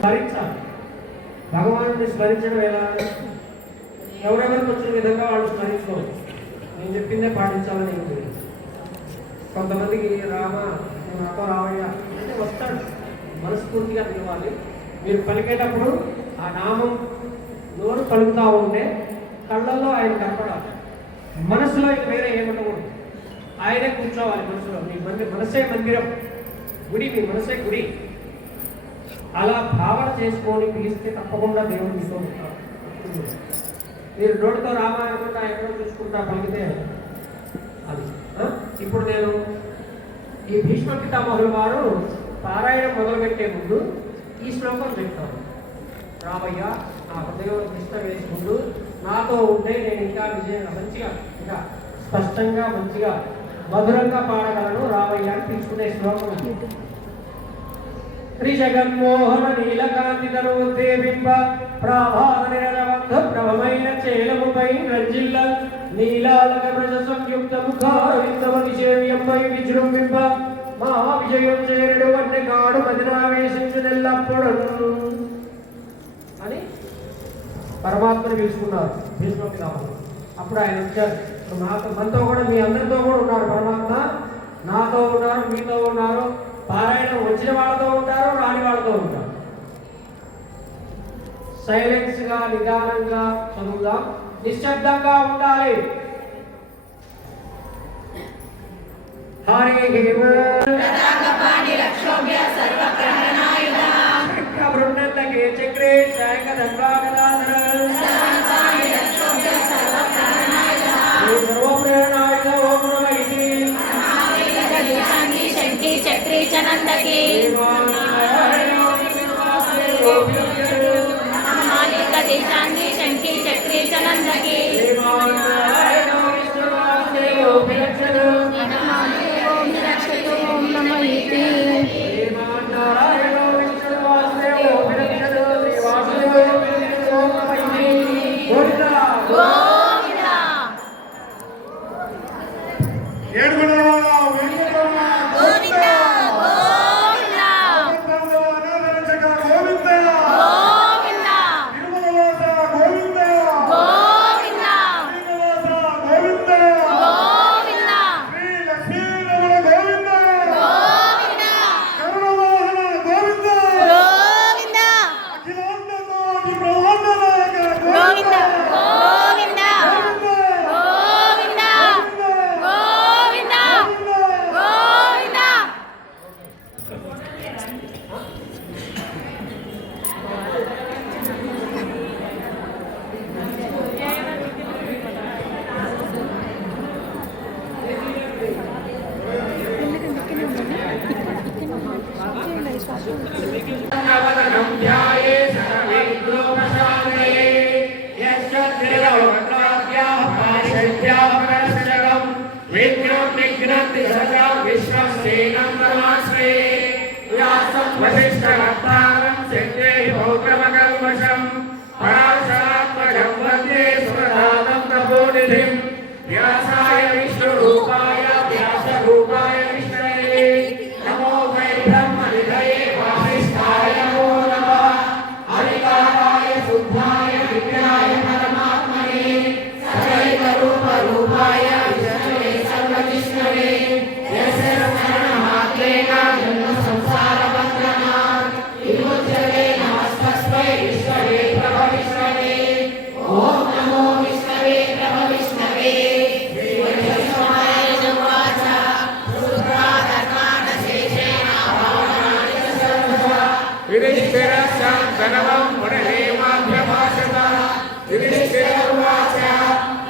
స్మరించాలి. భగవానుని స్మరించడం ఎలా? ఎవరెవరికి వచ్చిన విధంగా వాళ్ళు స్మరించుకోవచ్చు. నేను చెప్పిందే పాటించాలని ఏం లేదు. కొంతమందికి రామ నాతో రావయ్యా అంటే వస్తాడు, మనస్ఫూర్తిగా పిలవాలి. మీరు పలికేటప్పుడు ఆ నామం నోరు పలుకుతూ ఉంటే కళ్ళల్లో ఆయన కనపడాలి, మనసులో ఇక వేరే ఏమంటకూడదు. ఆయనే కూర్చోవాలి మనసులో. మీ మనసే మందిరం, గుడి మీ మనసే గుడి. అలా భావన చేసుకొని పిలిస్తే తప్పకుండా దేవుడు మీతో ఉంటారు. మీరు నోటితో రామాయణంగా ఎక్కడో చూసుకుంటా పలికితే అది. ఇప్పుడు నేను ఈ భీష్మ పితామహుల వారు పారాయణం మొదలుపెట్టే ముందు ఈ శ్లోకం చెప్తాను. రామయ్య నా హృదయం కృష్ణ వేసుకుంటూ నాతో ఉంటే నేను ఇంకా మంచిగా ఇంకా స్పష్టంగా మంచిగా మధురంగా పాడగలను రామయ్య అని తీసుకునే శ్లోకం. శ్రీ జగన్మోహన నీలకాంతి తరుదేవింప ప్రాభాత నిరవంధ ప్రభమైన చేలముపై రంజిల్ల నీలాలక ప్రజ సంయుక్త ముఖారవిందవతి సేవ్యంపై విజృంభింప మహా విజయం చేరుడు వన్నె కాడు మదినావేశించు నెల్లప్పుడు అని పరమాత్మని పిలుచుకున్నారు భీష్మ పితామహులు. అప్పుడు ఆయన వచ్చారు. మనతో కూడా మీ అందరితో కూడా ఉన్నారు పరమాత్మ, నాతో ఉన్నారు, మీతో ఉన్నారు. పారాయణం వచ్చిన వాళ్ళతో ఉంటారు, రాని వాళ్ళతో ఉంటారు. సైలెన్స్ గా నిదానంగా చదువుదాం, నిశ్శబ్దంగా ఉండాలి. హరి బృందకే చక్రే శాంక దండాగదాధర చక్రీ చనందకి మాలిక దేశాన్ని శంకి చక్రీ చనందకి ఓం నమో ఇతి వ్యాసాయ విష్ణు రూపాయ వ్యాస రూపాయ విష్ణవే నమో వై బ్రహ్మ నిధయే వాసిష్ఠాయ నమో నమః హరికారాయ శుద్ధాయ విజ్ఞాయ పరమాత్మనే సకైక రూప రూపాయ విష్ణవే సర్వజిష్ణవే యస్య శరణమాత్రేణ జన్మ సంసార బంధనాత్ విముచ్యతే నమస్తస్మై విష్ణవే ప్రభ విష్ణవే ఓం నమో విష్ణవే ప్రభ విష్ణవే ధనవం పునరేవాభ్యభాషత యుధిష్ఠిరోవాచ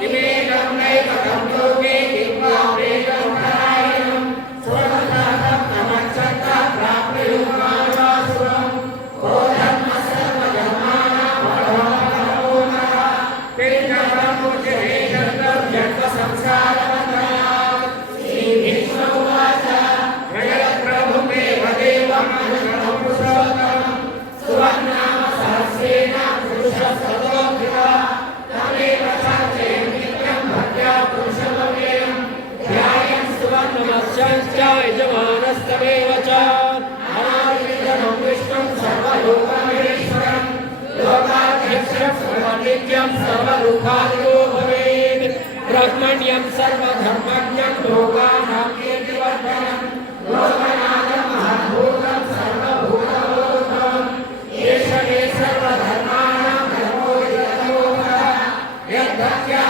ఇమేకం నైకం లోకే దివ్యామేకం నారాయణం స్వర్గం నమచ్చత ప్రాప్నుమానవాసురం ఓధర్మ సర్వధర్మానాం వరవరమోనః తిర్గమముజేషం జన్మ సంసారబంధనాత్ శ్రీ విష్ణువాచ జగత ప్రభుమేవ దేవం అనుగణం పురుషోత్తమం సువర్ణామ సహస్రేణ పురుషస్తతోభిత తమేవ చాచయం నిత్యం భక్త్యా పురుషమవ్యయం ధ్యాయం సువర్ణమస్యంచ యజమానస్తమేవ చ అనాదిదం విష్ణుం సర్వలోకమే लोकाध्यक्षः सर्वनित्यं सर्वदुःखादितो भवेत् ब्रह्मण्यं सर्वधर्मज्ञं लोकानां कीर्तिवर्धनं लोकनाथं महद्भूतं सर्वभूतबोधं एष मे सर्वधर्माणां धर्मो यद्भक्त्या